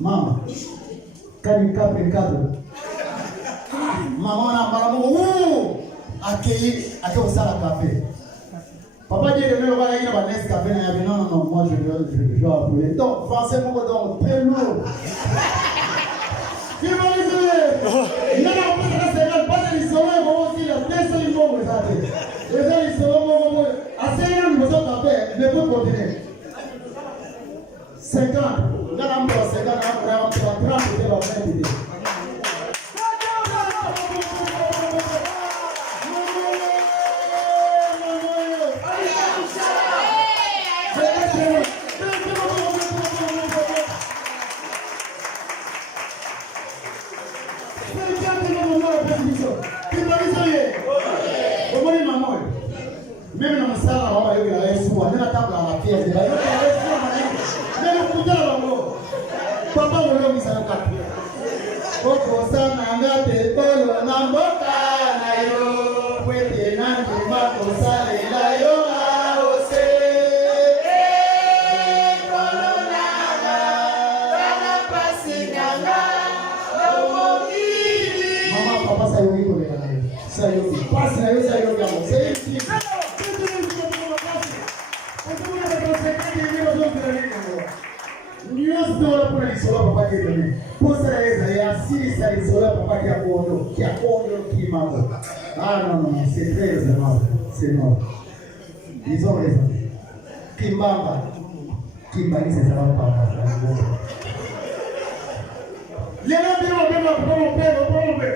Mama, caricado. Maman a maman, à ça la café. Papa dit que le va y avoir un café. Non, moi je dois appeler. Donc, français, mon donc très lourd. Qui va les aider? Non, c'est pas les soleils, moi aussi, la tête, c'est une bombe. Les gens, ils sont assez bien, nous sommes café, mais vous continuez. 50, nous allons faire 50, nous allons faire 30, nous allons faire 20. Même dans le salon, on va y aller à l'espoir. On a la table à la pièce. Papa, on l'a mis à la carte. Koko sana ngate tolo na mboka na yo. Kwete na mako sale la yo aose. Kolo nana, bana pasi nana, omomili. Mama, papa, ça y est, on est là. Ça y est, passe na yo, ça y est, on est là. Dios no lo pone solo para que te posa esa y así se solo para que apoyo que mamá. Ah no, c'est très raisonnable, c'est non. Ils ont raison. Kimbamba c'est ça va pas. Les gens disent pour mon père.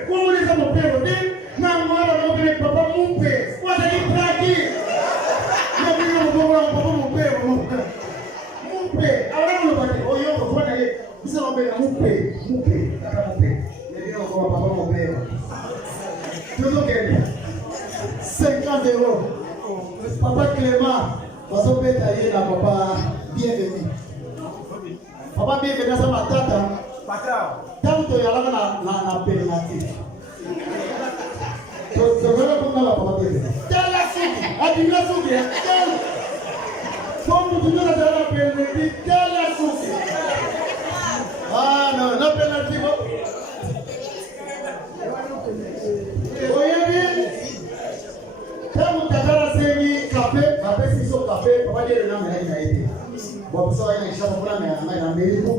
Comment les gens mon père dit non moi non mais papa mon père. Moi j'ai dit traqué. Mon père. Mupe, ahora no lo pate. Oye, no fue ahí. Dice la pena, mupe, acá mupe. Le digo como papá mupe. Yo no quiero. 50 euros. Papa Clément, vas a ver ahí la papa bienvenue. Papa bienvenue à sa matata. Tanto ya la penalty. So no ponga la papa bienvenue. Ya la suki, adivina suki. Como tu não dá a penalty, cala suki. Ah, não penalty. Oye bien, estamos tratando de seguir café se hizo café, papá de la mañana ahí. Vamos a ir a echar una mañana médico.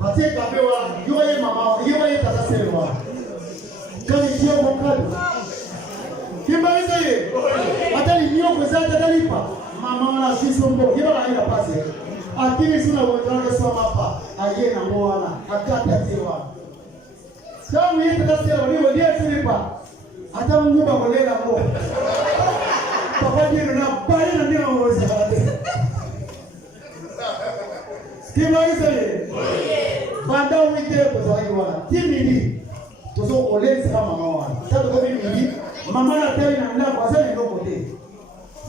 Pasé café wa, yo voy mamá, yo voy a tratar de wa. Cali tío bocado. ¿Quién va a decir? Atali mío pues atali pa. Mama na shiso mbo hiyo haina pasi akini sina wotanga soma pa ayena mwana akata tiwa samu yete tasema ni wodi silipa hata mnyumba kolela mo papa dino na bali na ndio ngozi kima iseye banda wite kuzali wana timini tozo kolenzi kama mama wana tatu kwa mimi mama na tena na kwa sababu ndio kote.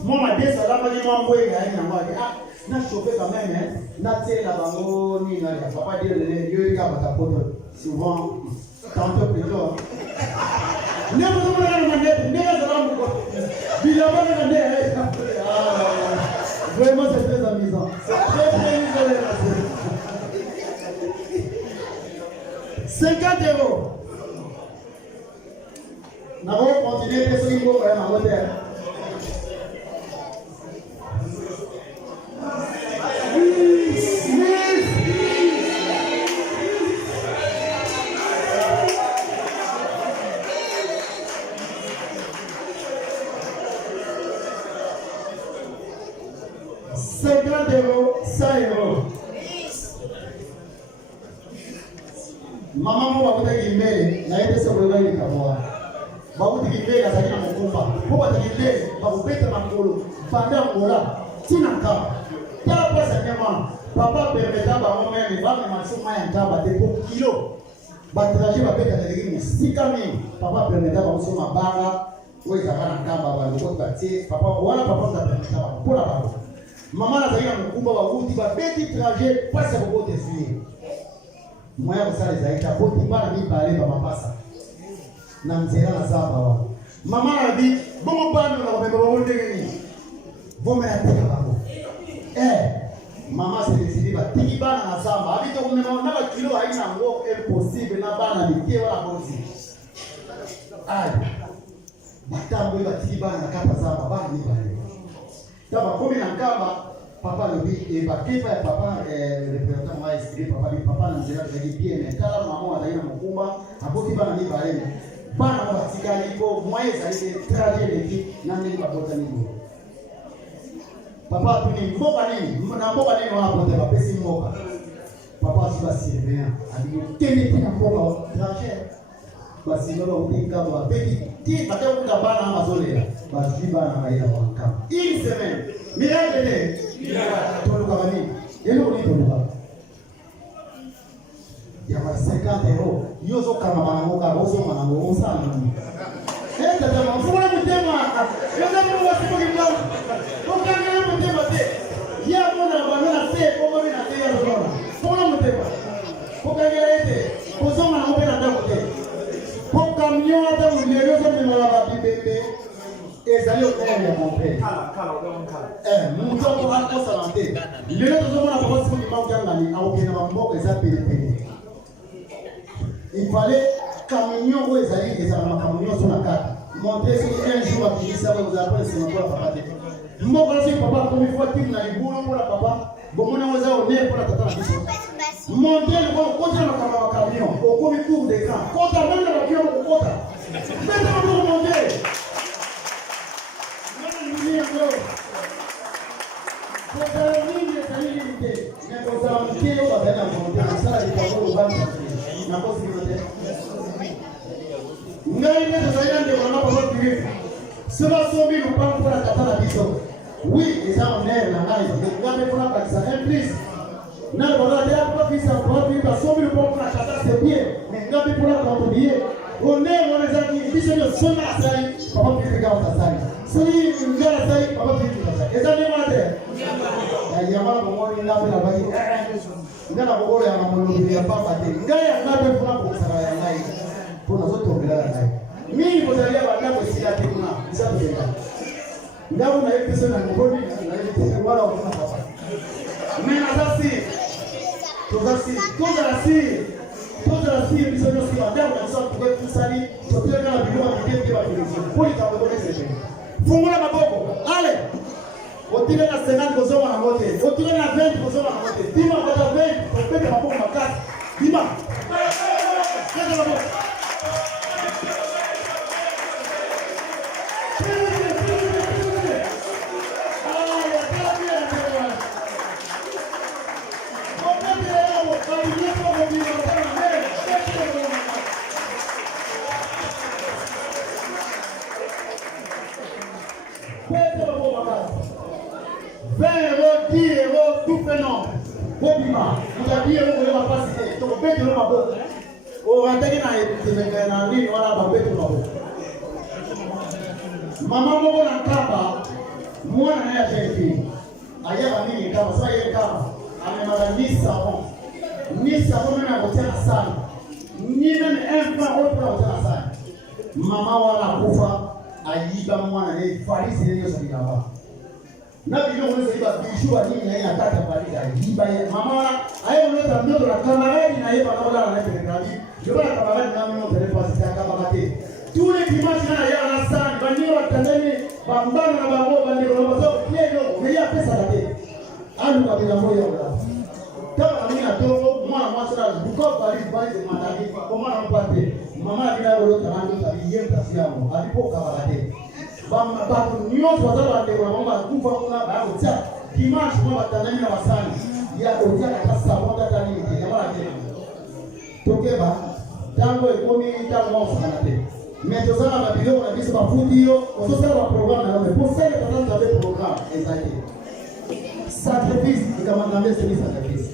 Moi, ma bien salama ni moi mboye ya ina mwali. Ah, na chauffer quand même hein. Na tela bango ni na papa dire le Dieu ka batapoto souvent tantôt plutôt. Ne mo mo na mandé, ne la salamu ko. Bila bana na ne. Ah. Vraiment c'est très amusant. C'est très amusant. 50 euros. Na va continuer de se imbo à ma hôtel. Mama mo wakuta kimbele na yete se kwa ile kamwa. Bakuti kimbele azali na mkumba. Kwa kimbele bakupeta makolo. Banda ngola tina kama. Tala pesa nyama. Papa permeta ba ngome ni ba masuma ya ntaba te po kilo. Batraje ba peta ndigini sikami. Papa permeta ba usoma banga. Wewe zakana kamba ba ngo batie. Papa wala papa za permeta ba pola ba. Mama na zaina mkumba wa uti ba beti trajet pesa bobote sini. Moya kusali zaita boti bana mi bale ba mapasa. Na mzela na saba wa. Mama na bi bomo bando na baba wonde ngini. Vome na tika babo. Mama se décide ba tiki bana na saba. on a kilo haina ngo impossible na bana bikie wala bozi. Ai. Batambo batiki bana kapa zamba bana ni bana. Taba komi na kama papa lobi e bakipa ya papa représentant moi esprit papa na nzela de bien mais kala maman ataina mukumba aboti bana ni bana. Bana batika liko moi ezali trajet de vie na ndeni babota ni. Papa tuni mboka nini? Na mboka nini wanapota bapesi mboka. Papa asiba sirvena. Adiyo tene tina mboka trajet. Basi ndio utika kwa beki. Ti bakao kutambana ama zolera. Basi bana maila wanka. Hii semaine. Miracle ne. Toluka bani. Yelo ni toluka. Ya kwa 50 euros. Yozo kama manamoka bozo manamo sana. Tata mfuna mtema. Yozo mwana wasipo kimjao. Ukangana mtema te. Ya mwana bana te koma bina te ya zona. Mfuna mtema. Ukangana ete. Kozoma na mopena ndako te. Pour camion ata ulieleza ni mara bibebe ezali otel ya mon père muto ko ako salante lelo tozomona papa sipo ni mauka ngani aokena mamboko eza pele il fallait camion ko ezali ezala camion sur la carte montrer si un jour à Kinshasa vous avez c'est mon papa te mboko si papa comme il faut qu'il na libulu pour la papa bomona waza one pour la tata na biso monter le côté na kama camion au comme tour d'écran kota même na camion ko kota maintenant pour monter nani ni ngo kota ni ni limité mais kota mkeo badala monter sala kwa kwa bandi na kosi monter ngai ne tazaya ndio na papa kirifu sema somi lupango pour la tata na biso oui les hommes na ngai ngabe kuna kabisa please na baba ya kwa visa kwa visa somi lupango na tata c'est bien mais ngabe kuna contribuer on est on les amis biso yo soma asai papa kirifu kwa asai si ngara asai papa kirifu asai ezali mate ya jamaa bomoni na bila baki ngana bogoro ya mamolo ya papa te ngaya ngabe kuna kusara ya ngai kuna zote ongelea ngai mimi kuzalia baada kwa sila kuna nisabenda ndao na episode na ngoni na ile wala kuna papa mimi nazasi tozasi episode si baada kwa sababu kwa kusali tokea kama bilio mkeke kwa television poli kwa ngoni sasa fungula maboko ale otile na 50 kozoma na mote otile na 20 kozoma na mote dima kwa 20 kopeka maboko makasi dima kaza maboko tout fait non. Bobima, vous avez dit que vous n'avez pas cité. Donc, vous faites le mabo. Vous avez dit que vous avez dit que vous avez dit maman, vous avez dit que moi, je n'ai pas dit ailleurs, je n'ai pas dit que je n'ai ni savon, même à côté de la salle. Ni même un franc pour la côté de la salle. Maman, vous avez dit que ayiba mwana ne farisi ndio sabikaba na bilo unaweza iba bishua nini haina kata farisi ayiba mama wana ayo unaweza mdogo la kamaradi na yeba na wala na telegrami ndio la kamaradi na mimi ndio pasi kama kate tule kimaji na ya na sana banio watandeni bambana na babo banio na bazo kieno umeya pesa kate alu kwa bila moyo wala kama mimi na tongo mwana mwasara buko bali bali mandani kwa mwana mpate mama bila wala tanando tabiye kasi yangu alipo kabarate bamba bato nyozo wazaba ndio mama kufa kuna baado cha dimanche mwa batandani na wasani ya otia kasa moja tani ya mara tena tokeba tango ekomi tango mfanate metozana babilio na biso bafundi yo ososala ba programme na pour ça les parents avaient programme exact sacrifice kama ngambe c'est sacrifice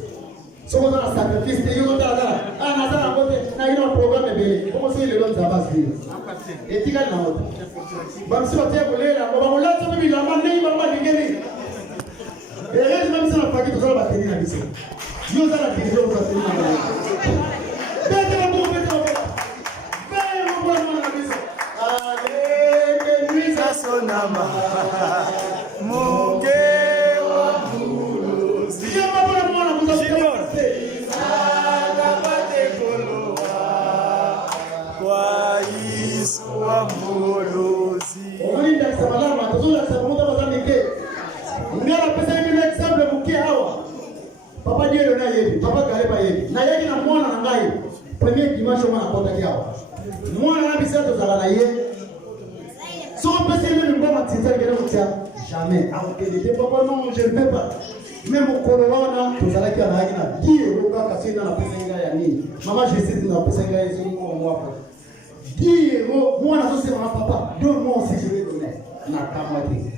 soko za sacrifice yo tata ana za bote na ina programme bele como si le lonza basi etika na wote bamsi wote kulela baba mulatu bibi la mane mama ngeni elezi mamsi na pakito za bateri na biso yo za la kizo za bateri na bete na bombe to bele mwana na biso ale nuisa sonama moke wa bulu si mwana mwana mzazi Papa Dieu na yebi, papa kale pa yebi. Na yaki na mwana na ngai. Premier dimanche mwana pota kiawa. Mwana na bisato za na ye. So pesi même mboma tita ngene mutia. Jamais. Aukele papa non, je ne peux pas. Même au corona, tout ça là qui a na Dieu roka kasina na pesa ngai ya nini. Mama je sais na pesa ngai hizo kwa mwaka. Dieu mwana sose na papa, donne-moi aussi je vais donner. Na kamati.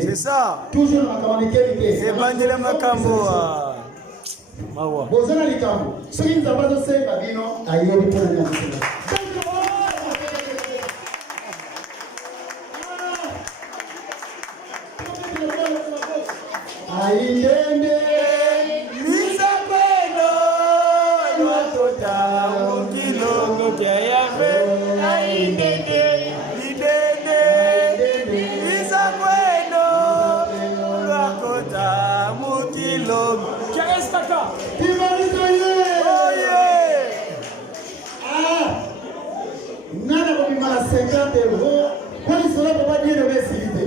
C'est ça. Toujours dans la communication. C'est Bandele Makamboa. Mawa. Bozana likambo. Ce qui nous a pas de c'est babino ayebi pour la nation. Aïende Lisa Beno Lwakota Mukilongo Kiayafe Aïende Nana ko bimala 50 euros ko ni solo papa Dieu de messilité.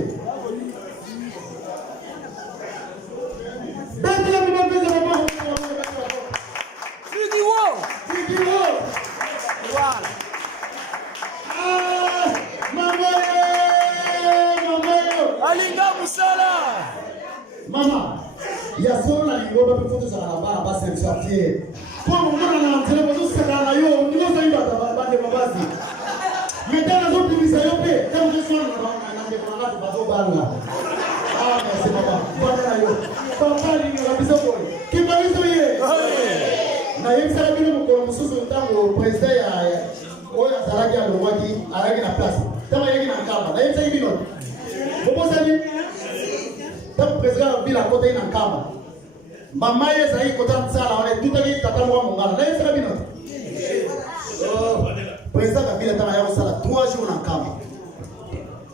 Bande la bimala pesa papa. Fidiwo. Voilà. Mama. Alinga musala. Mama. Ya solo na lingoba pe foto za na bara ba service atier. Kwa mbona na mtele bozo sala yo, ndiko zaimba bande mabazi. Maintenant, nous avons dit ça, quand je suis en train de faire un merci papa. Papa, il y a un bisou. Qui m'a dit ça? Na yeye sasa bila mkomususu ntango president ya oya saraki ya lowaki araki na place. Kama yeye na kamba. Na yeye sasa hivi ndio. Bobosa ni tabu president bila kota ina kamba. Mama yeye sasa iko tansala wale tutaki tatamwa mungana. Na yeye sasa hivi ndio. President Kabila tama yao sala 3 jours na kama.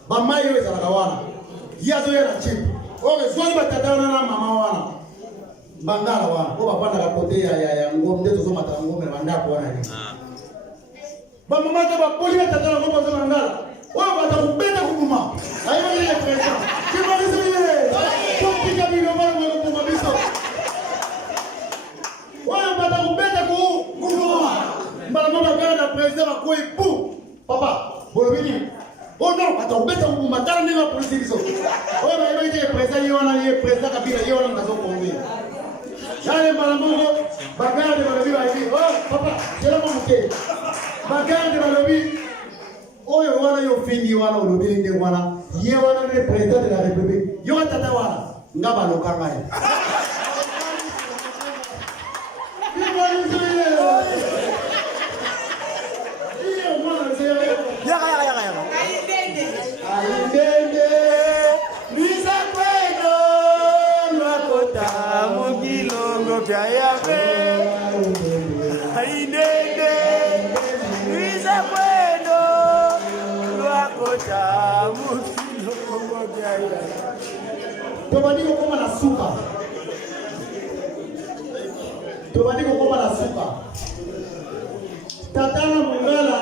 Mama yeye za kawana. Yazo yeye na chip. Okay, swali batatana na mama wana. Bangala wana. Kwa bapanda kapote ya ngombe ndezo zoma ta ngombe banda kuona ni. Ba mama ta ba poli batatana ngombe za bangala. Wao batakubenda kuguma. Hayo ile president. Kima hizo ile. Kupika bila mara mwa kumabiso. Wao batakubenda kuguma. Mbala mama kana president wa koi pu. Papa, bolobini. Oh non, atakubeta kumatana ni wa polisi hizo. Wewe wewe ile president yona ile president Kabila yona ndazo kuongea. Yale malamungo bagande balobi hivi. Oh papa, jela mke. Bagande balobi. Oyo wana yo fingi wana ulobili nde wana. Ye wana ni president de la République. Yo tata wana ngaba lokanga ye. Aindende Lisa Beno Lwakota Mukilongo Kiayafe Aindende Lisa Beno Lwakota Mukilongo Kiayafe. Tobandiko koma na suka. Tobandiko koma na suka. Tatana mungala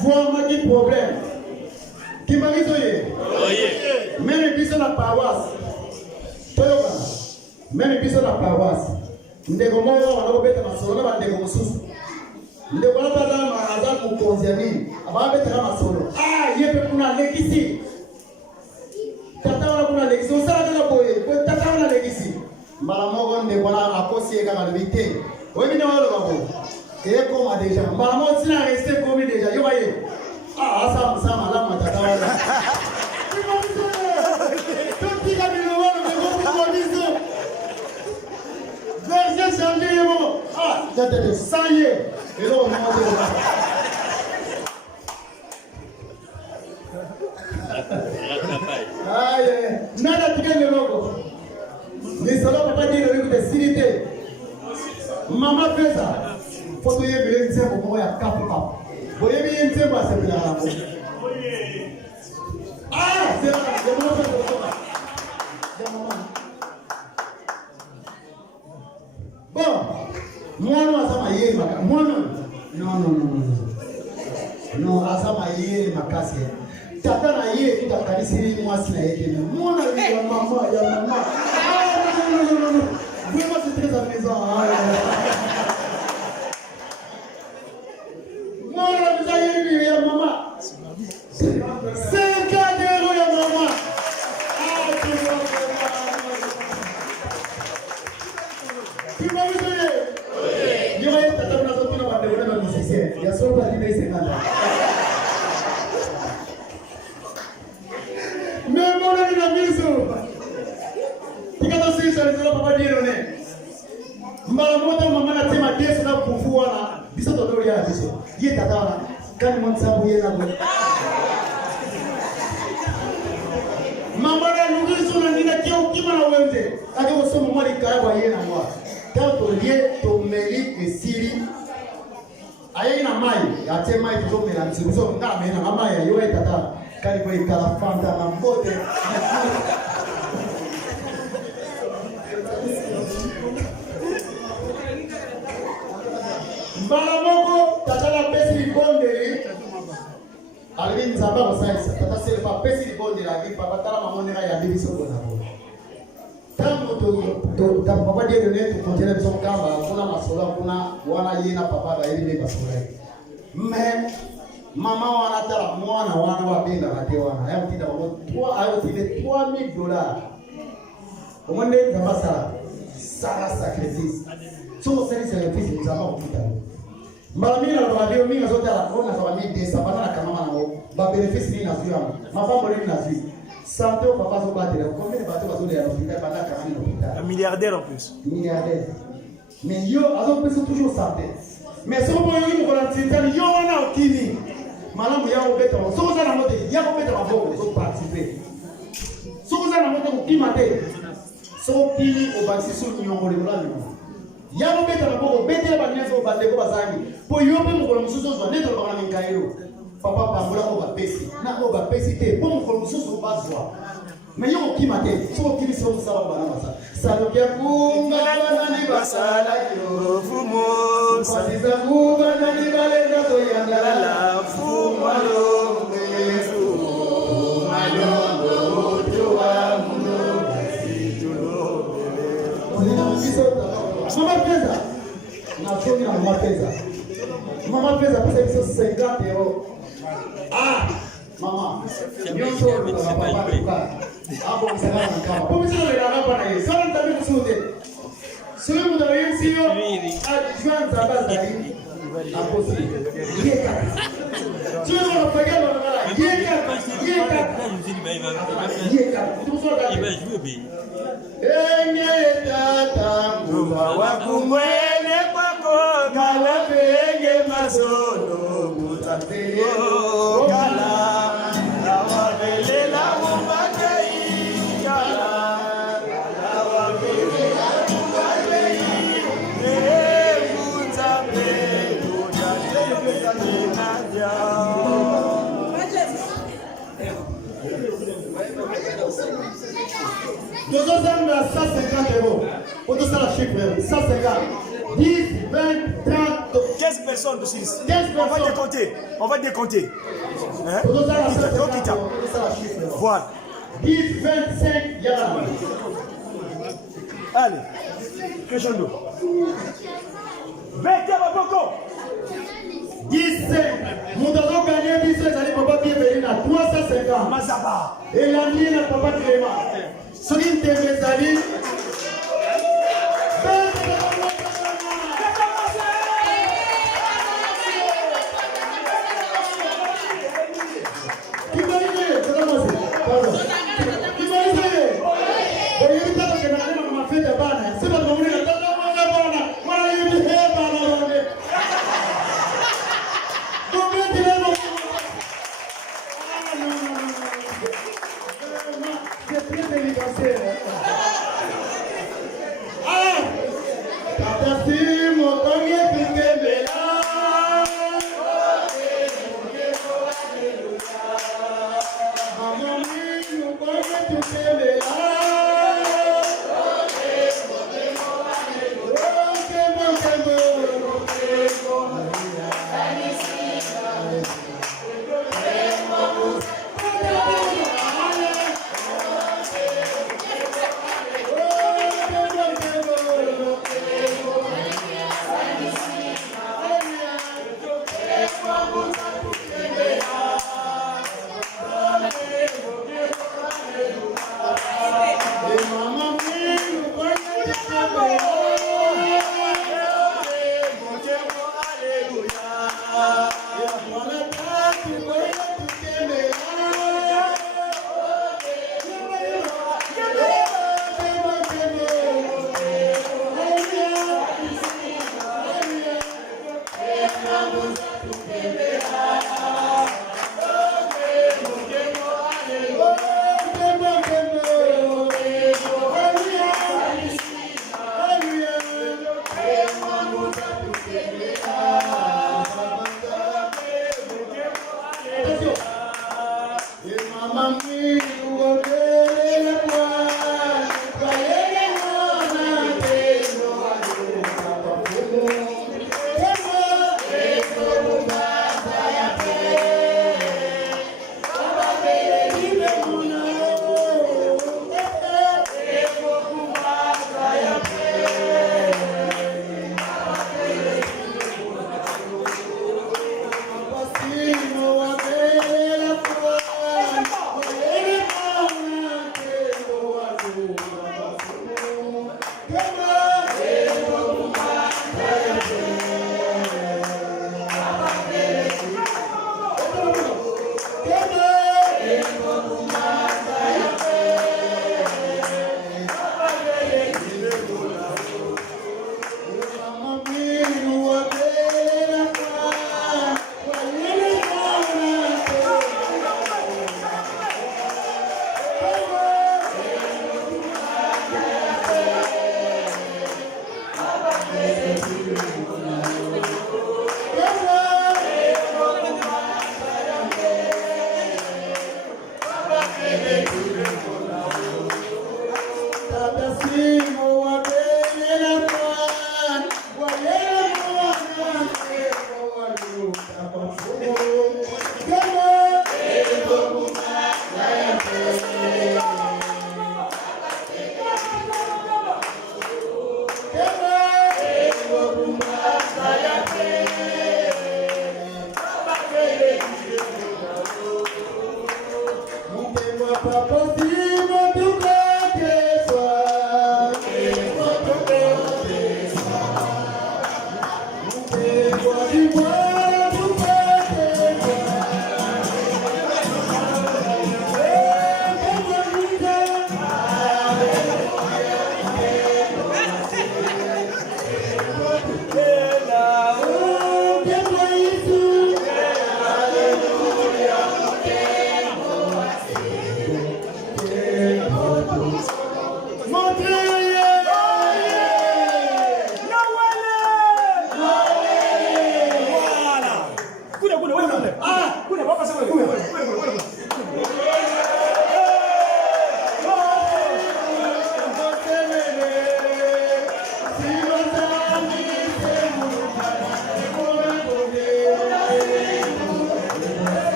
voit ma qui problème. Qui m'a dit oye. Même biso na paroisse. Toyoka. Même biso na paroisse. Ndeko moyo wanabeta masolo na ndeko mususu. Ndeko na bada maraza ku konziani. Ababeta kama masolo. Yepe kuna legisi. Tata wana kuna legisi. Usala kana boye. Tata wana legisi. Mara mogo ndeko na akosi eka malibite. Wewe ni wale babo. Et comme déjà, maman si la resté comme déjà, yo voyez. Ça madame matata wala. Tout dit comme le wala me go pour diso. Verset changer yo. Tete ça y est. Et là on m'a dit. Nada tigane logo. Les salons papa dit le de silité. Maman fait ça. Foto ye bele nse ko mo ya kapu kapu. Boye bi nse ba se bila la ko. C'est mo fa ko. Bon, moi asama ye maka. Moi non asama ye makasi. Tata na ye tuta kanisiri mwasi na yeke. Moi na mama ya mama. Kimalize. Yo ya tata na zote na wande wana musicien. Ya sopa dina isengana. Memona ni na miso. Tikata sisi alizala papa diero ne. Mbala moto mama na tema Yesu na kufua na bisa todori ya biso. Ye tata wana kani mwansabu ye na bo. Mama na nugizo na nina kia ukima na wende. Ake usomo mwari karabwa ye na mwa. Kao to lie to meli esiri. Aye ina mai. Ya te mai tuzo mela nsibuzo nga mena. Mama ya yoe tata. Kani kwa ikala fanta na mbote. Mbala moko tata la pesi libondeli. Alvin nzamba kosaisa. Tata sele pa pesi libondeli. Alvin papa tala mamonera ya bibi soko na bo. Tango to papa dia dene to kontele biso kamba. Kuna masola kuna wana yena papa da ili ne masola. Me mama wana tala mwana wabinda kate wana. Ya mtinda wamo tua ayo tile $3,000. Omone nzamba sala sacrifice. So sali sacrifice nzamba kupita. Mbala mimi na radio mimi zote la kona za mimi desa bana kama mama nao ba benefits mimi nazuia mapambo mimi nazuia santé au papa zo battre combien de bateaux bazole ya l'hôpital bana kama ni l'hôpital un milliardaire en plus mais yo azo pesa toujours santé mais so boyo ni ko la titani yo wana okini malamu yao beta so za na mote yao beta maboko so participer so za na mote ukima te so pili obasi so nyongole mlani yabo beta maboko beta banezo bandeko bazangi po yope mukolo mususu zwa neto bakana minkairo papa pambola ko bapesi na ko bapesi te po mukolo mususu bazwa mais yo kima te so kimi so musala bana masa salo kya kunga bana ni basala yo fumo sadiza kuba na ni balenda to yandala la fumo lo mefu malongo tuwa muno situlo bele Mama pesa. Na choni na mama pesa. Mama pesa pesa hizo 50 euro. Ah, mama. Nyoso na papa kwa. Hapo msana na kama. Kwa msana na hapa na yeye. Sasa nitabi kusudi. Sio muda wewe sio. Ajua nzabaza hii. Hapo si. Yeka. Sio unapigana na mara. Yeka. Yeka. Il va jouer bien. Tata Nguma wakumwene kwako kala penge masono mutafiri kala awabelela mumbakei kala awabelela mumbakei mutape mutatele naja Nous sommes à 150 euros. Pour tout ça, la chiffre, 150. 10, 20, 30, 15 personnes de 6. 15 On va personnes. décompter. On va décompter. Hein? Pour tout ça, la 150 Donc, euros. Pour tout ça, la chiffre. voilà. 10, 25, il y a la main. Allez. Crescendo. 20 Maboko. 10, 5. Nous devons gagner 10, 5. Allez, papa, bienvenue à 350. Mazaba. Et la mienne, papa, Clément. Ce qui est mes amis.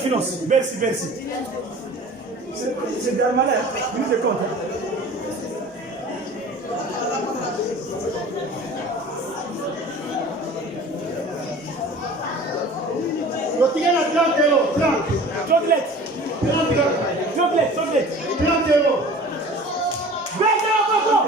finance. Merci, merci. C'est bien malin. Minute de compte. Lotika na 30 euros. 30. Chocolate. 30 euros. Chocolate, chocolate. 30 euros. Bête à Boko.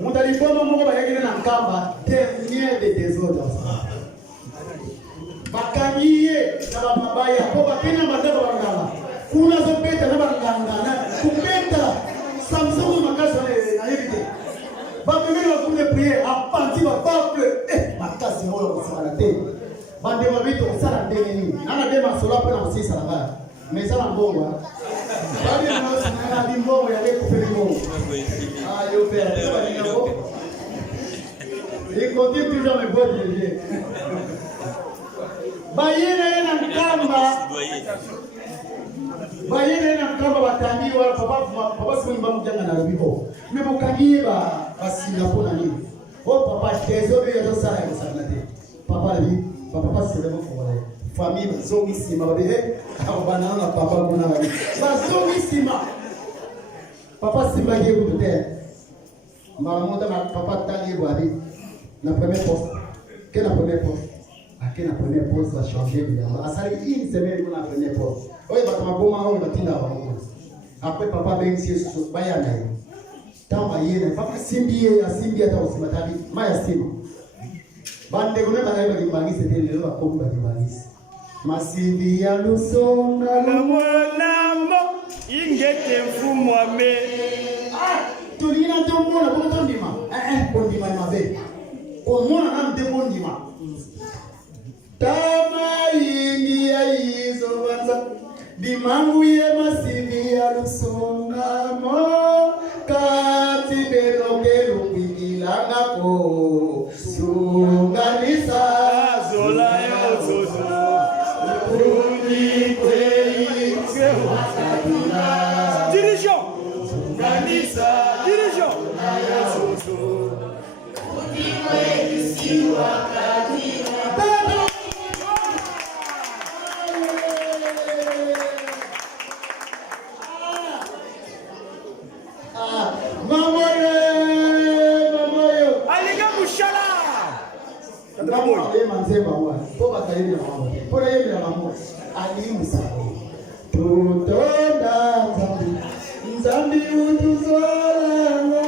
Mutalipoma mungu bayagire na nkamba dernier de désordres. Bakamiye na mabaya ko bakina mataka bangala. Kuna zopeta na banganga na kupeta Samsung makasa na hivi. Bakimini wakule prier apanti ba peuple makasi moyo kusala te. Bande mabito kusala ndenge nini? Nana dema sola pona msisa la baya. Mesala mbongo. Bali na mbongo ya leko pele mbongo. Ah, yo père, il continue toujours à me voir de Bayena Nkamba batangiwa papa simba mjanga na bibo. Mebukangie basila pona nini? Oh papa désolé ya sala ya sanate. Papa c'est vraiment fort. Famille zongi sima babe abana na papa kuna bali. Bazongi sima. Papa simba qui est de terre. Maman papa tali boabi. La première poste. Quelle la première poste? À quelle la première poste va changer évidemment. À ça une semaine pour la première poste. Oui, bah ma bon maman va tinda avant. Après papa ben si so bayana. Tant bayena papa simbi ta osimatabi maya sima. Bande kuna bana ba dimbangisi tele lo ba komba dimbangisi. Masindi ya lusonga la mwanamo ingete mfumwa me. Tulina tomona kwa tondima. Kondima mabe. Omona na ndemondima. Tama yingi ya hizo banza. Bimangu ye masindi ya lusonga mo. Kati beloke lumbikilanga ko. Sunganisa zola yo zozo. Dirigeant. Zambi utuzolanga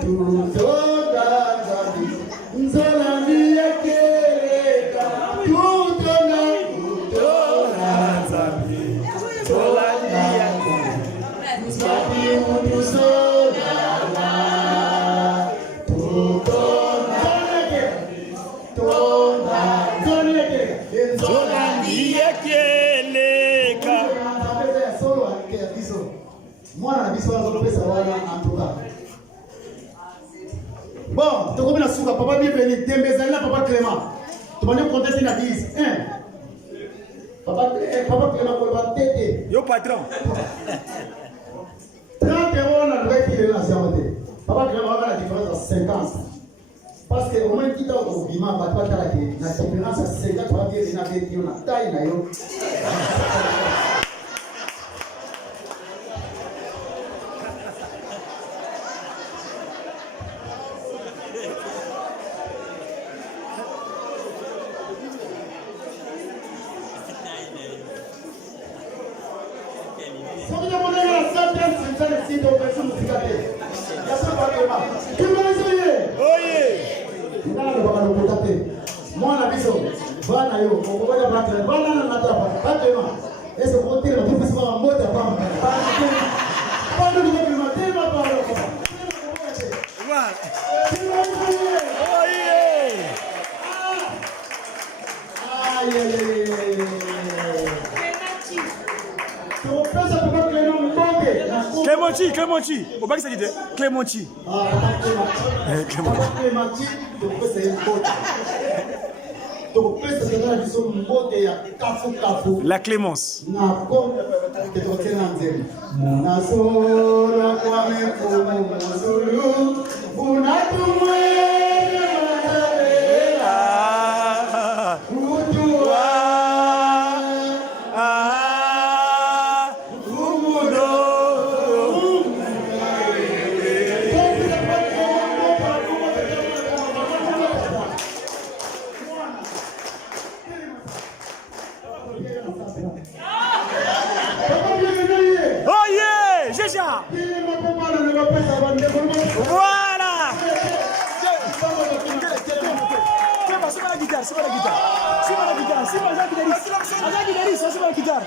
tutoka zambi nzolandi yakeleka tutona zambi nzolandi yakeleka zambi utuzolanga tutona nzolandi yakeleka. Mwana na biso azolopesa wana antuka. Bon, tokomi na suka papa bienvenu tembezali na papa Clément. Tobandi contester na 10. Papa Clément ko ba tete. Yo patron. 30 € na ndaki ile na siamote. Papa Clément va la différence à 50. Parce que au moins kita au bima ba ta la ke na différence à 50 va bien na bien yo na taille na yo. Mwana biso bana yo okokola batela bana na natapa batema ese kote na tupi sima moto pa bana ni kwa matema pa ko voilà Clémenti, au bas qui ça dit Clémenti. Clémenti, la clémence. Voilà. C'est pas la guitare. C'est pas la guitare. C'est pas la guitare.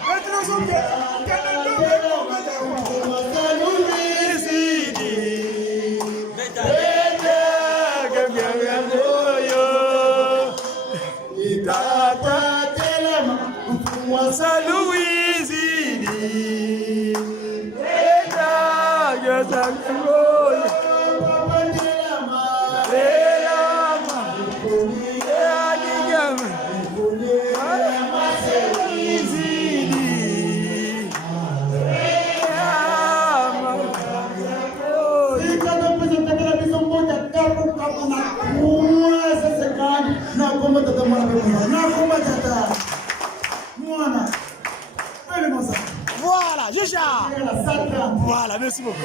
Voilà, Jeja. Voilà, merci beaucoup.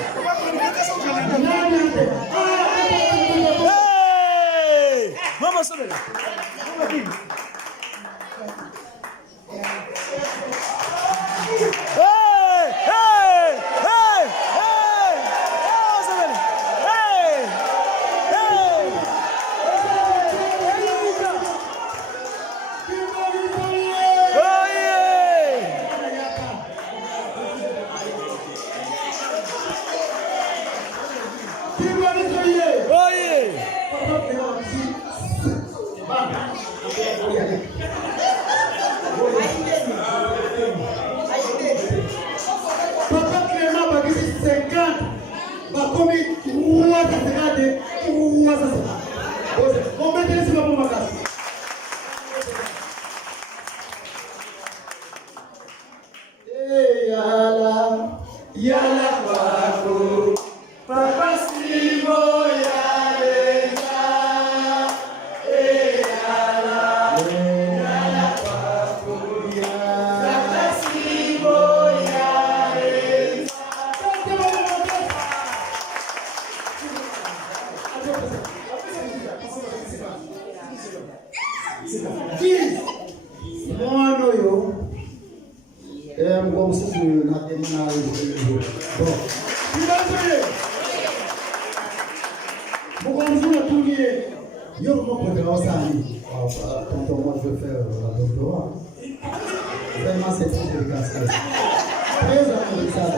Hey, maman Sobela. Mko msisi na demona hiyo. Mko msisi tulie. Yo mko de osani. Tonton moi je vais faire la doctorat. Vraiment c'est très délicat. Très intéressant.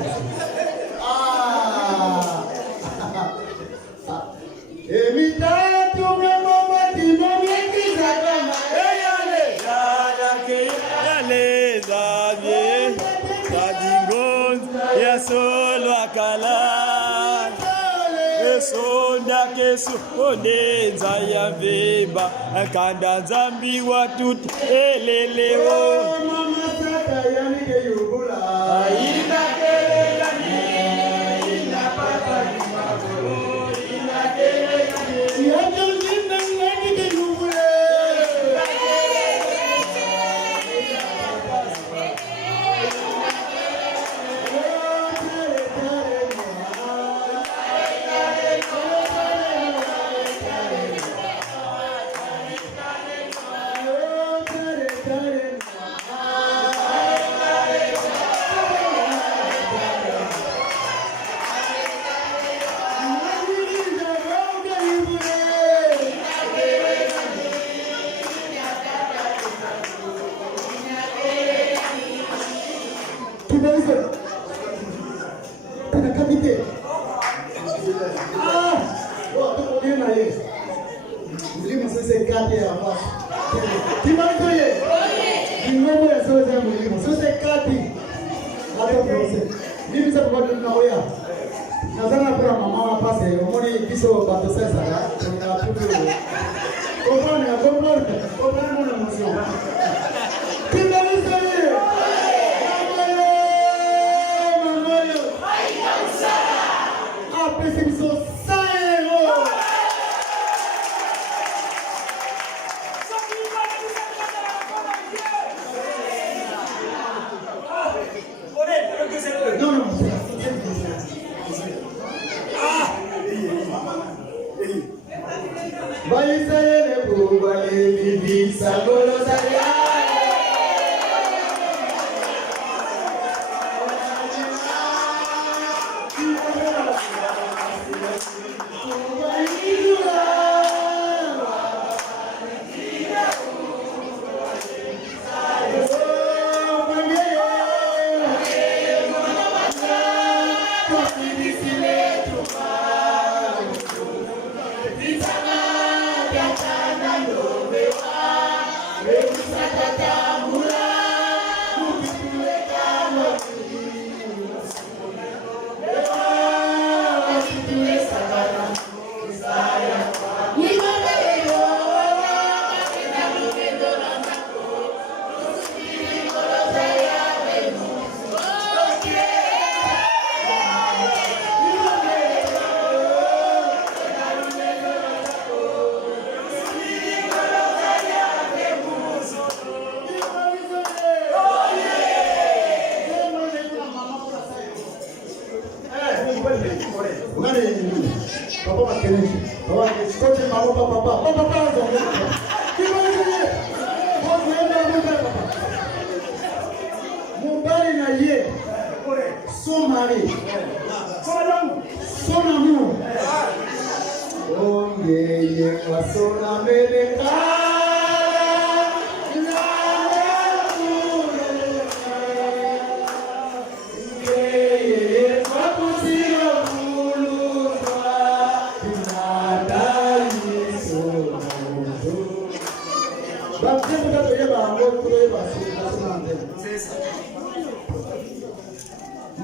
Emitatu mama timonikiza kama eyale yale zavye kadingonza ya solo akala esonda kesu onenza ya veba akanda zambi watutu eleleo mama tata yani ke yubula ina kelela ni ina papa ni magoro ina kelela ni yajo jinna yani ke yubula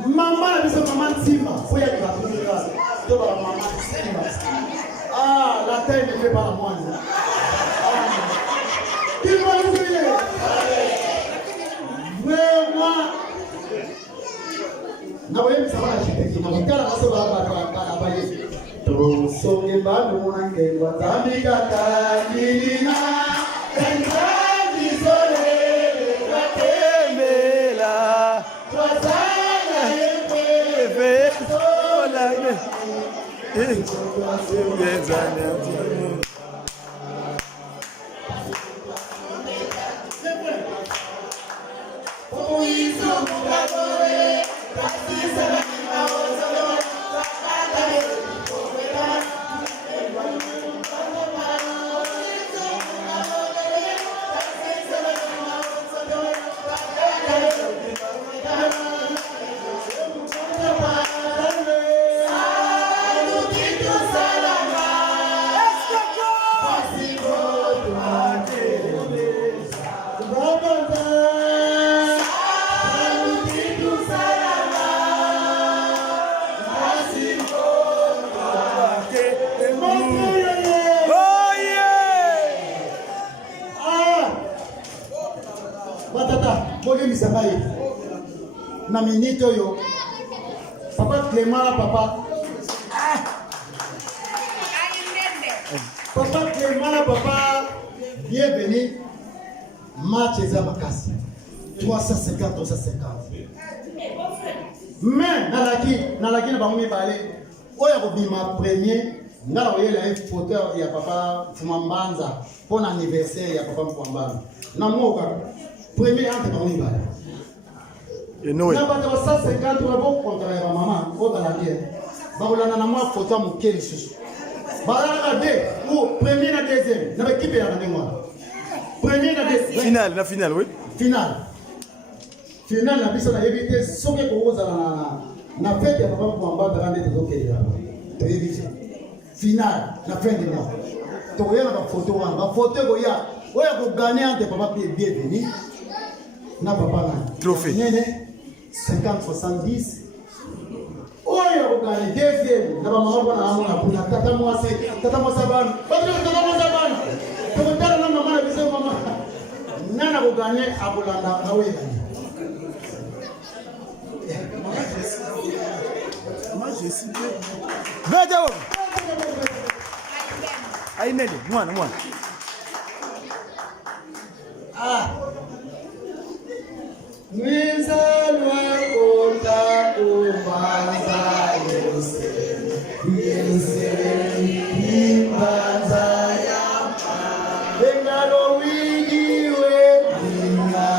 Mama bisa mama nzima foya kikafunga to ba mama nzima. La taille ne fait pas la moine. Qui va nous aider? Vraiment. Na wewe msamaha chiteki makala maso hapa hivi. To songe bado mwanange watambika kanina. Kanzani zole watembela. Twazana yepe sola ye. Na minute yo papa Clément papa bienvenue match za makasi 350 mais nalaki na bango mibale oyo kobima premier ngala oyela photo ya papa Fumambanza pour anniversaire ya papa Fumambanza na moka premier entre bango mibale. Na bato 150 wa bon contre ya maman au baladier bakolana na moi photo mon keli susu balana de ou premier na deuxième na équipe ya ndengwa premier na deuxième finale oui finale na biso na yebite soke ko ozala na fête ya papa Fumambanza bande tozokeli ya to yebite finale na fin de mois to yena ba photo wana ba photo ko ya oya ko gagner entre papa bienvenu na papa na trophée nene 50-70. Oh, il y a des défis. La maman va pour la tata moi c'est ban. Nana va gagner à Bolanda. Ah oui. Moi j'ai cité. Vedao. Aïneli, moi. Ah. Mwizalwa kota ubanza yose imbanza yapa engalo wigiwe ninga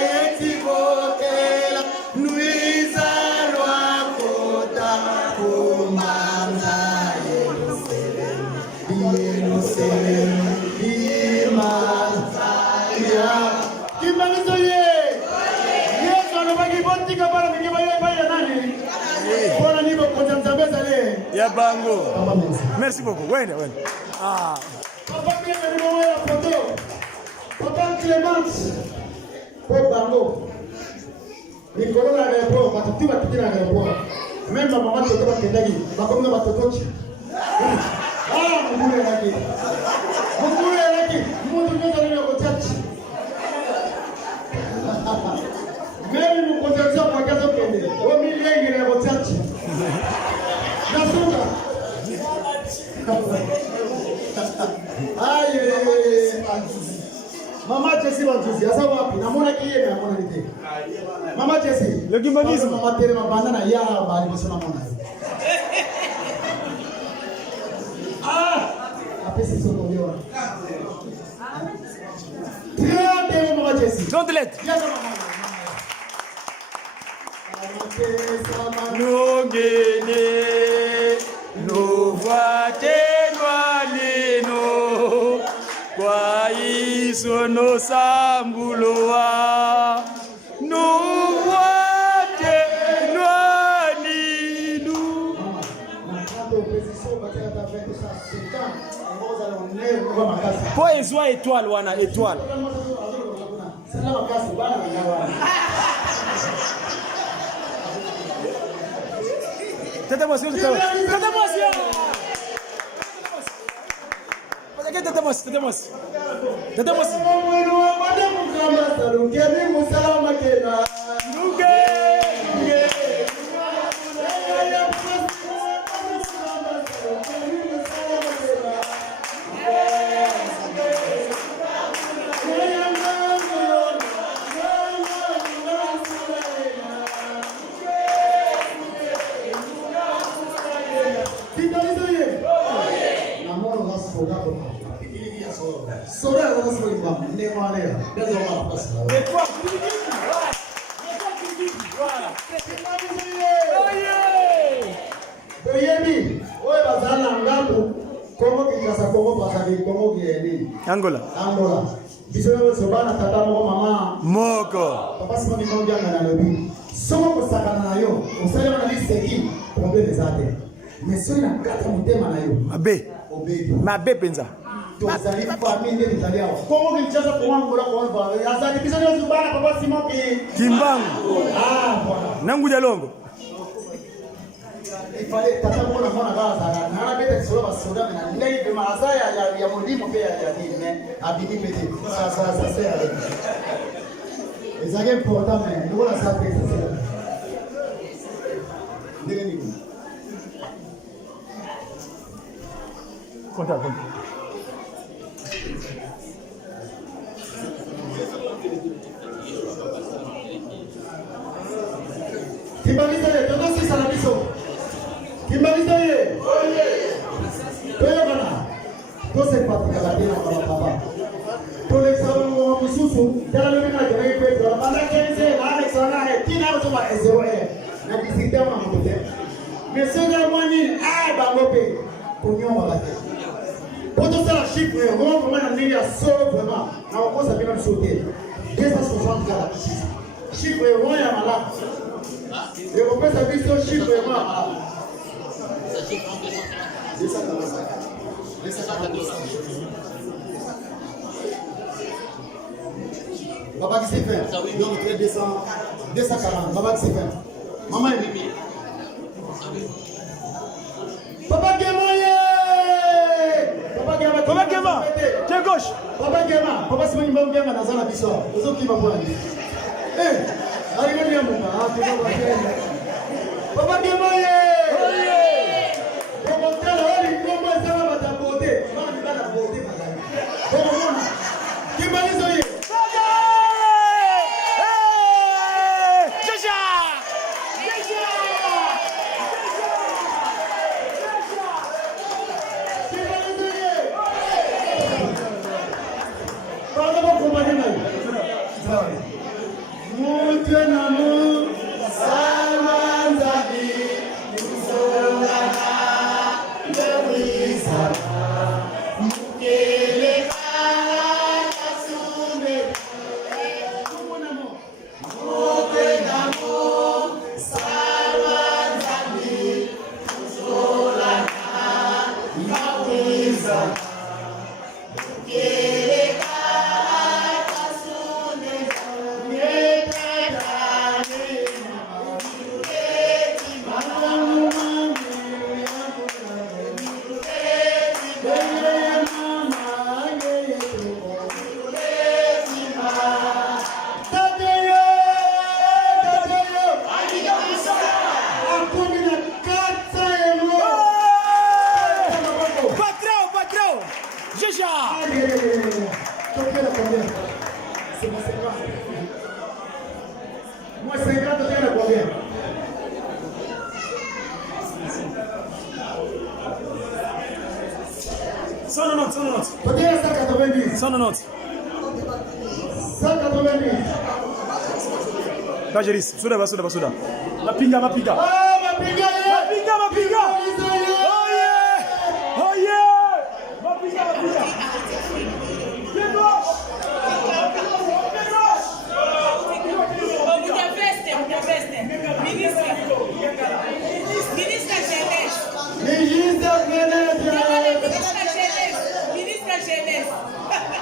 yetikokela mwizalwa kota ubanza yose imbanza Kimalizo ye. Yesu anabaki bonti kabla mkiba yeye pale nani? Bwana nipo kwa mzambeza le. Ya bango. Merci beaucoup. Wende. Ah. Papa mimi ni mwana wa poto. Papa Clement. Kwa bango. Nikolona na yapo, matatiba tikira na yapo. Memba mama toto kendagi, bakonga batotochi. Mugule laki. Mundu ndio ndio kwa chachi. Mimi mkonjaza kwa kaza kende. Wa milengi na botachi. Nasuka. Aye. Mama Jessie wanzuzi. Asa wapi? Namona kiye na namona nite. Mama Jessie. Le gimbalisme. Mama tere mabanda na ya bali bosona mona. Apesi soko ndio. Très Mama Jessie. Donc lettre. Nongene novatenwaneno kwa isono sambuloa novatenwaninu po ezwa étoile wana étoile Tata Mosi. Sora Angola. Bisogna sobana tata mama. Moko. Papa simoni mondia na lobi. Somo kusakana na yo. Usale na liseki. Problème zate. Mais so na kata mutema na yo. Mabe. Obedi. Mabe penza. Tozali famille de Italia. Comment il chasse pour Angola pour va. Azali bisogna sobana papa simon ki. Kimbangu. Ah, voilà. Nangu ya longo. Il fallait tata mona mona gaza. Na bete solo basoda na ndai de mazaya ya mulimo pe ya dine. Abini pete. Ça c'est avec. Les agents importants mais nous la sapé ça. Ndenge ni. Conta. Kimaliza ye, todo si salabiso. Kimaliza ye. Oye bana. Todo se patika la tena kwa papa. Todo sababu msusu, dala mimi na jana kwa bana kenze, na sana he, kina mtu wa ezero he. Na disita mamude. Mesoga mwani, bangope. Kunyo wala. Quando ça chiffre, on va vraiment aller à solo vraiment. Na wakosa bila msote. 260 kala. Chiffre on ya malaka. Et on peut savoir ce chiffre vraiment malaka. Baba qui s'est fait. Donc 240. Baba qui s'est fait. Maman est mimi. Papa Gemoye. Papa Gema. Pied gauche. Papa Gema. Papa Simon Mbam Gema dans la biso. Ozo qui va voir. Eh, arrive bien mon gars. Tu vas voir. Papa Gemoye. Comment tell all in comment ça va ta beauté. Comment tu vas la beauté madame. Comment qui m'a dit ça. Moi 50 tiens la combien? Sono notes. Peut-être 190. Sono notes. 190. Kajeris, suda. Mapinga. Mapinga. Oh yeah. Mapinga.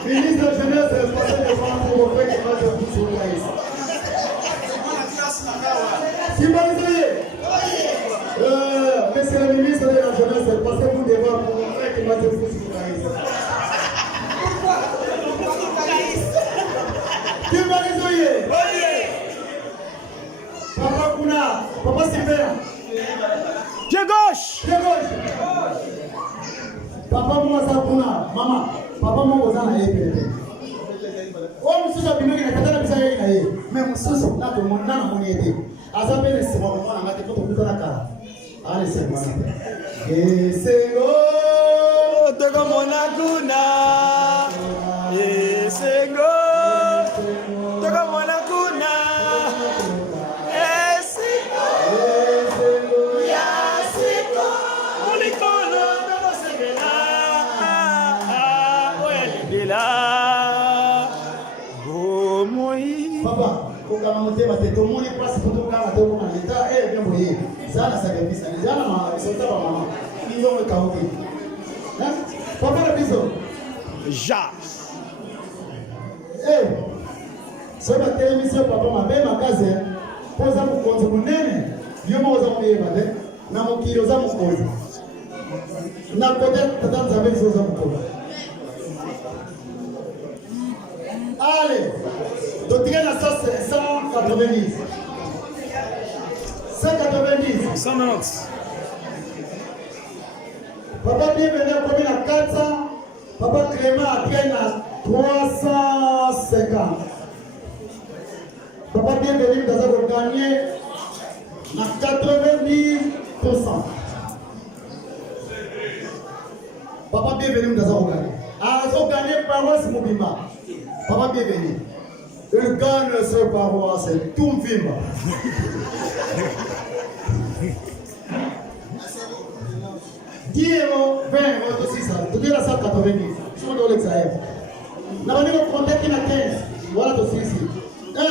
Ministre de Jeunesse, responsable des femmes pour le fait qu'il va se faire sur le pays. Qui m'a dit? Monsieur le ministre de la Jeunesse, passez-vous devant pour le fait qu'il va se faire sur le pays. Qui m'a dit? Papa Kuna, Papa Sylvain. Pied gauche. Papa Moussa Kuna, maman. Papa Moussa na yeye. Oh, msusu abimeki na katana bisa yeye na yeye. Mais msusu na to mwana na mwenye. Azabele sema mwana ngati kuto kutana kala. Ale sema. Esego Toka mwana kuna. Esengo toka mwana kuna Esengo Yasiko Mulikono Namasengela Oyalibela Gomoi Papa, kama mtema teto muni pasi kutoka na teto na leta ndio mwe. Sana sakabisa. Jana na sota ba mama. Ndio mwe kauki. Papa na biso. Ja. Soma television papa mabema kaze. Poza mukonzo munene. Ndio mwoza muyeba de. Na mukiro za mukozi. Na kote tatanza bezo za mukozi. Allez. Donc, il y a la sauce 190. 190. 190. Papa bienvenue à combien à 400. Papa Clément a bien à 350. Papa bienvenue dans un gagné à 90%. Papa bienvenue dans un gagné. Ah, ils ont gagné paroisse Moubima. Papa bienvenue. Il gagne ce paroisse, tout me filme. Diego, 20 euros de 600. Tu dis la 190. Je me donne l'examen. N'a pas dit qu'on comptait qu'il y a 15. Voilà de 6. 1.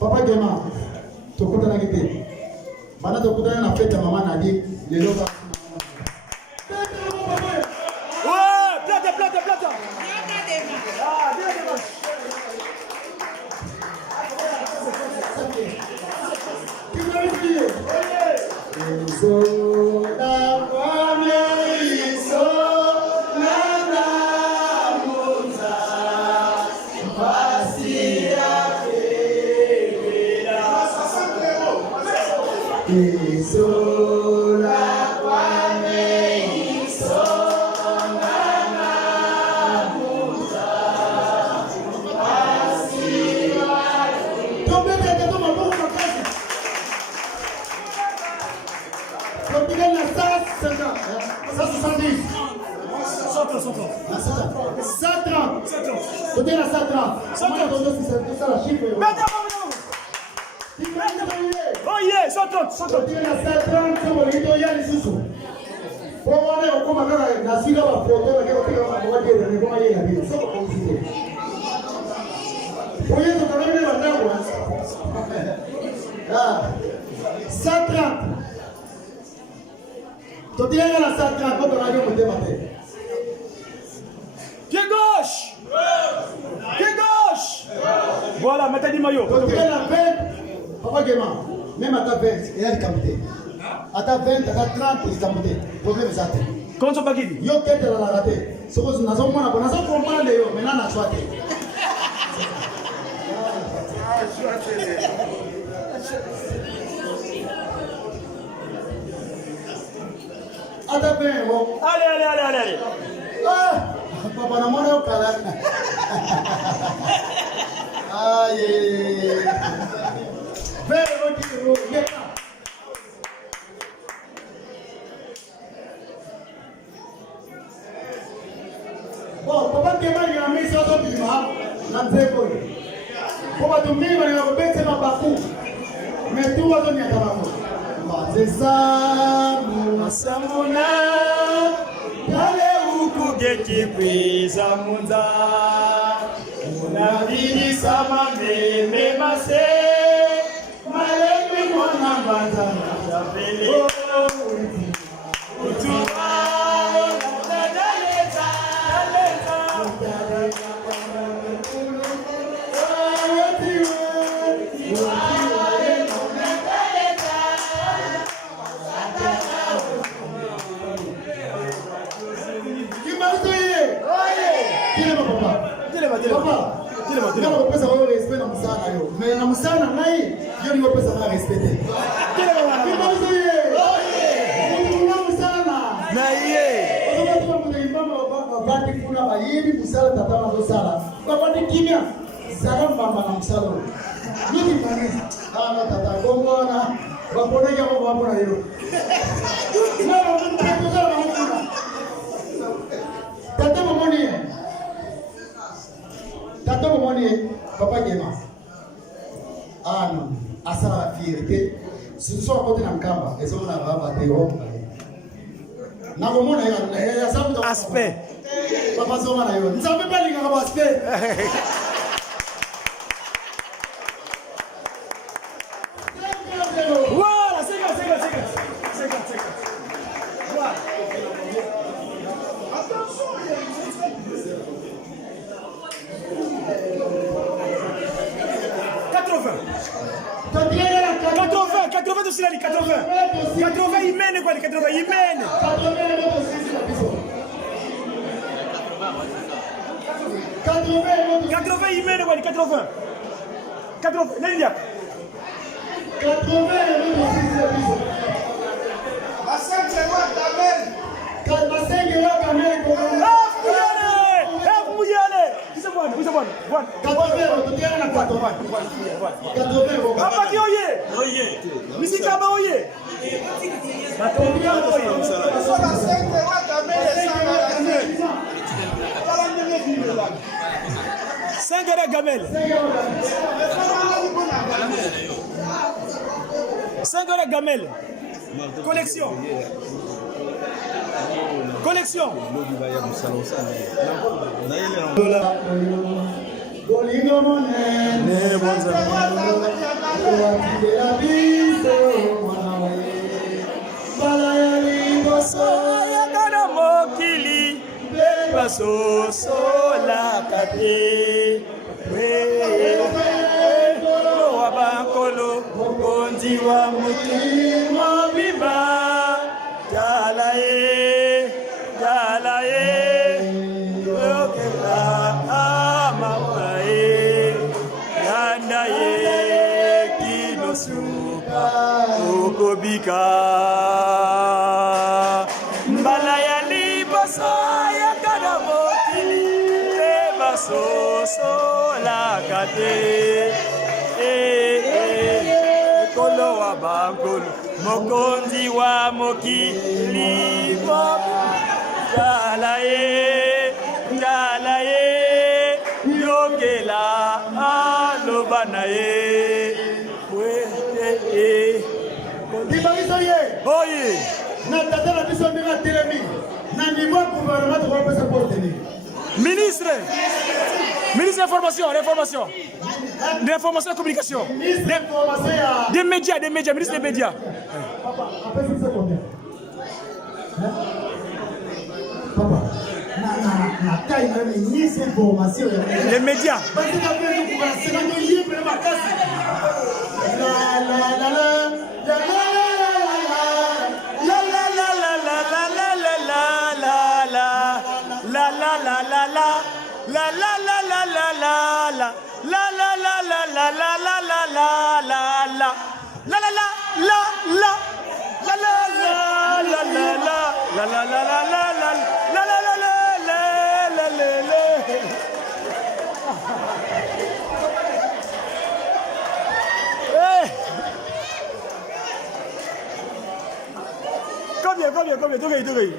Papa Gema, tu peux t'en quitter. Maintenant, tu peux t'en faire ta maman a dit les lots. Pied gauche! Pied gauche! Voilà, mettez du maillot. Papa Gema, même à ta 20, il y a des quantités. À ta 20, à ta 30, il y a des quantités. Problème est ça. Comment ça va gagner? Yo kete la raté. Ce que nous avons moi, nous avons comprendre yo, maintenant na choité. Allez. Ah, papa na mwana okala. Aïe. Very good. Bon, papa Gema ni amisi watu bima na mzeko. Papa tumima ni wakubete mabaku. Metu watu ni atabako. Mazesamu Samuna Kale ukugeti kwiza munza Munabiri sama meme mase Malekwi mwana mbanza Mjapele Utuwa Daleta mais na musana ngai yo ni pesa na respecter kile bwana na iye otoka kuna imama babati kuna bayiri musala tatama zo sala babati kimya sala mama na musala nini mani ana tata gongona babona ya babona yo na mtu Tata momoni papa Gema. Ah non, à ça la fierté. Ce sont à côté d'Ankamba, et sont là bas Théo. Nakomona ya sabu aspect. Papa Zoma na yo. Nzambe pas linga ba aspect. Voilà, c'est bon. Voilà. Attention, 80 de Silali, 80 il mène quoi, 80 il mène. 80 il mène quoi, 80 l'India. 80 5 gamelle. Collection. Okobika mbala ya liboso ya kada mokili basoso la kate kolo wa bankolo mokonzi wa mokili jala ye yokela alobana ye Oye, Nathalie a dit son nom à Télémi. N'animons gouvernement de voir ça pour tenir. Ministre d'information, d'information et communication. Des médias, ministre des médias. Papa, après c'est combien? Papa, na taille même ministre d'information. Les médias. Combien, Togai.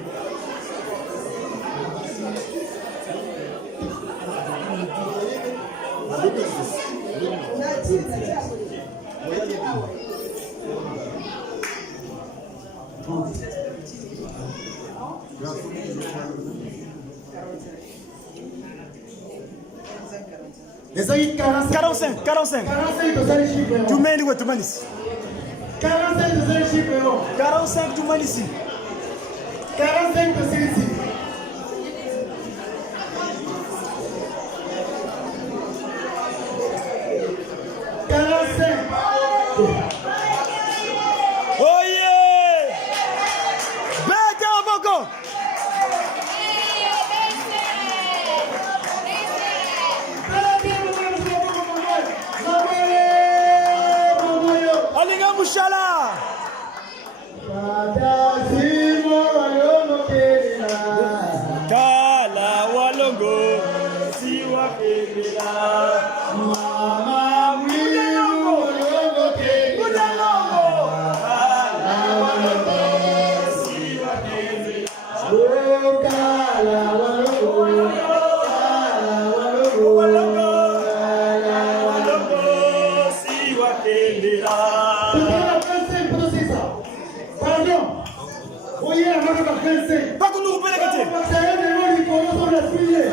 Les amis 45. Tu mets où tu manis? 45 de chiffre. 45 tu manis. 45 de ici. Asifiwe.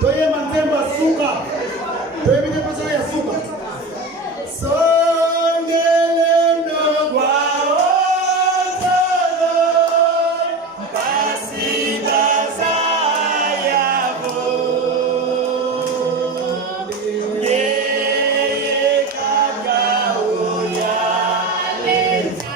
Toye mantemba suka. Toye bide paso ya suka. Songelendo kwa ozono. Pasida sayabo. Yeye kakaoya leza.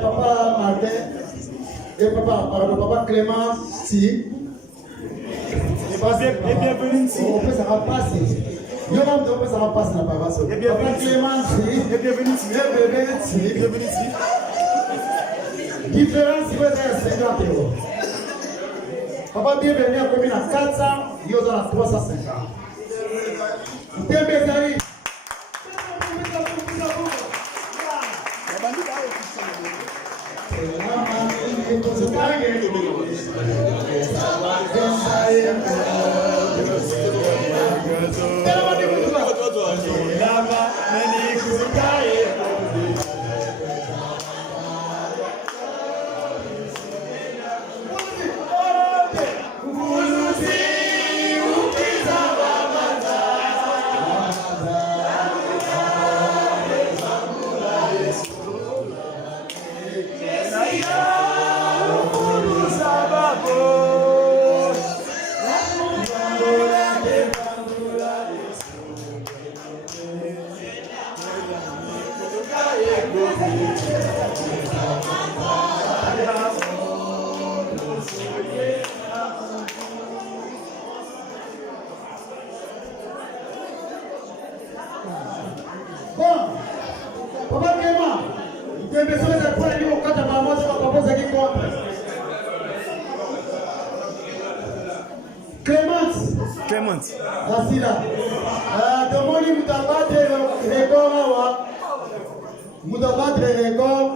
Papa Martin et papa Clément, si. Et bienvenue ici. On peut ça va passer. Yo on peut ça va passer na papa. Et bienvenue Papa Clément, si. Et bienvenue ici. Et bienvenue ici. Différence c'est 50 €. Papa bienvenue à commune à 400, yo dans 350. Bienvenue. Clément. Asila. Tomoni mutabate record wa. Mutabate record.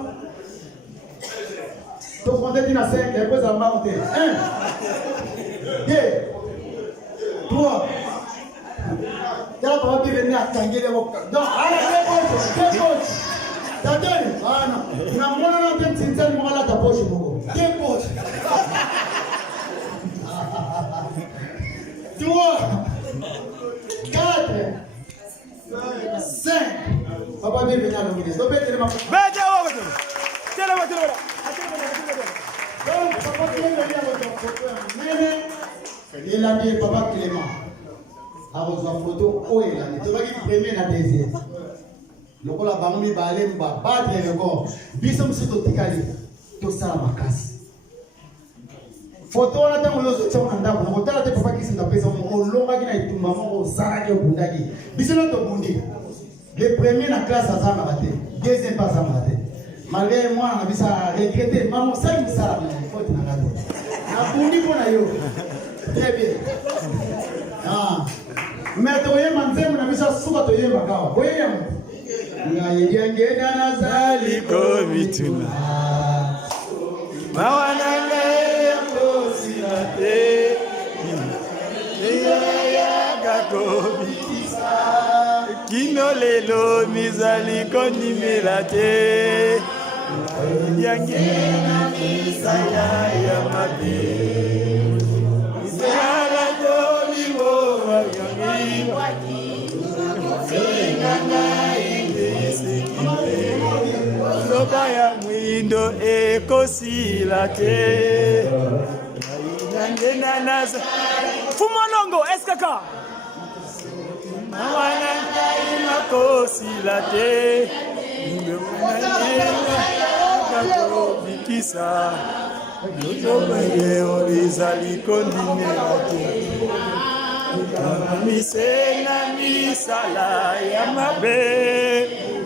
To compter dina 5 et puis ça va monter. 1 2 3. Kala kwa venir à kangele wo. Donc allez coach. Tatani. Ah non. Na mwana na tenti tsani mwana ta poche boko. Deux poches. Trois, 4, 5. Papa bien venir à l'ombre. Donc ben tellement. Ben tiens, tiens là. Donc papa bien venir à l'ombre. Il a dit papa Clément. A reçu une photo où il a dit. Tu vas dire premier la deuxième. Le rôle à Bambi Balem va battre le corps. Bissom c'est au Tikali. Tout ça ma casse. Photo on attend le soutien en dame. On t'a dit papa qui s'est tapé son on longa qui n'a été maman au Saraki au Bundagi. Bissom to Bundi. Le premier la classe à Zamaté. Deuxième pas Zamaté. Malgré moi on a vu ça regretter. Maman ça il ça la faute na gato. Na Bundi pour na yo. Très bien. Ah. Mais tu vois manzemu na bisa suka to yemba kawa. Voyez ngayengena nazali komituna mawananga yakosilate yakakobikisa kino lelo mizali konimelate yangena misaya ya mabe misala tomiwo wayangi Loba ya mwindo ekosila te Nangena naza Fumonongo eskaka Mwana kaima kosila te Nangena kako bikisa Loba yeo izali kondinela te Misena misala ya mabe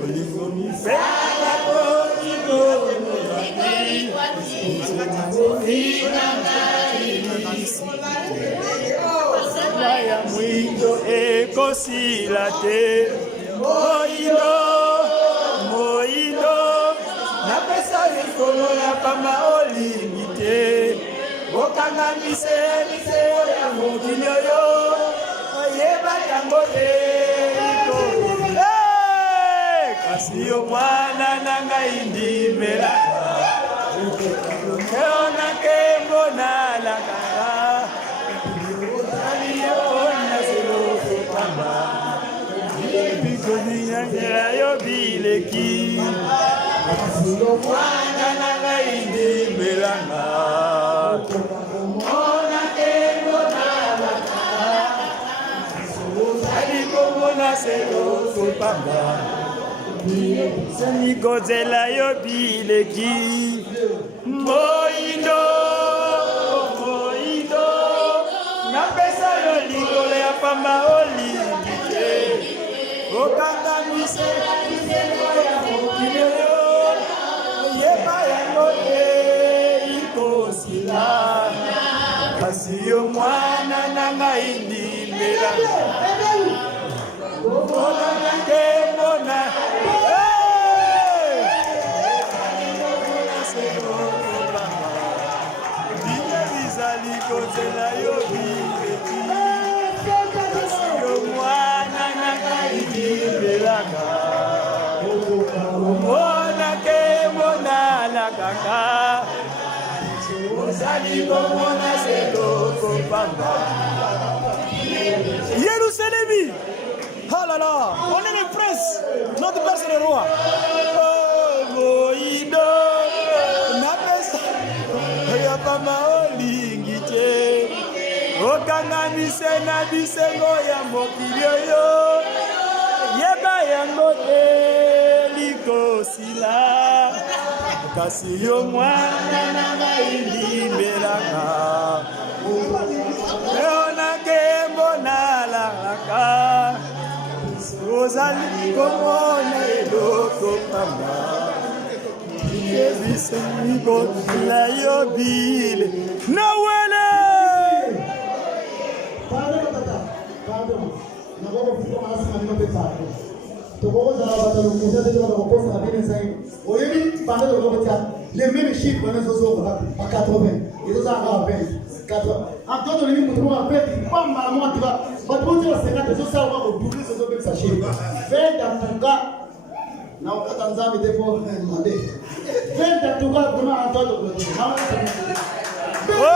Oligo misena konigo ya mwindo ekosila te Moindo Napesa ekolo ya pamba olingi te Okanga miseni ya mokilio yo Oyeba yango eko Kasi yo mwana nanga indimela Eona kembo na lakara Aliyo na seloko pamba Biko ninyangela yo bileki Kasi yo mwana nanga indimela Seloko pamba Sanikozela yo bileki Moindo Napesa yo likolo ya pamba olingi te Okanga misela ya mokili yo Oyeba yango te ikosila Kasi yo mwana nanga indimela Mona kemona Bizali kozela yo bileki Yo mwana nanga indibelaka Mona kemona lakaka Ozali komona seloko pamba Yerusalemi Oh là là, on est les princes, notre père c'est le roi. Oh, Moïdo, Napesa, Oyapama Olingite, Okanga Misena Bisengo ya mokilio yo, Yeba yango te likosila, kasi yo mwana nanga indibelaka, Eona kembo na lakaka, Ozali komona eloko pamba Yebisengo la yobile Nawele Pardon tata, pardon. Nagoko fuko masima nino pe pardon. Tokoko zala batalo kuza de tokoko posa la bine sai. Oyebi pardon tokoko tia. Les mêmes chiffres on est sur 80. Ils ont ça à 80. En tout cas, on a un peu de temps, on a un peu de temps, on a un peu de temps, on a un peu de temps, fais dans ton cas, on a un peu de temps, on a un peu de temps, Ouais.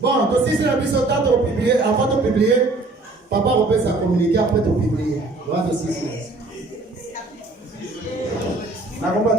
Bon, donc si c'est la mission de publier, avant de publier, papa repère sa communiqué après de publier. Voilà, c'est ça. La combat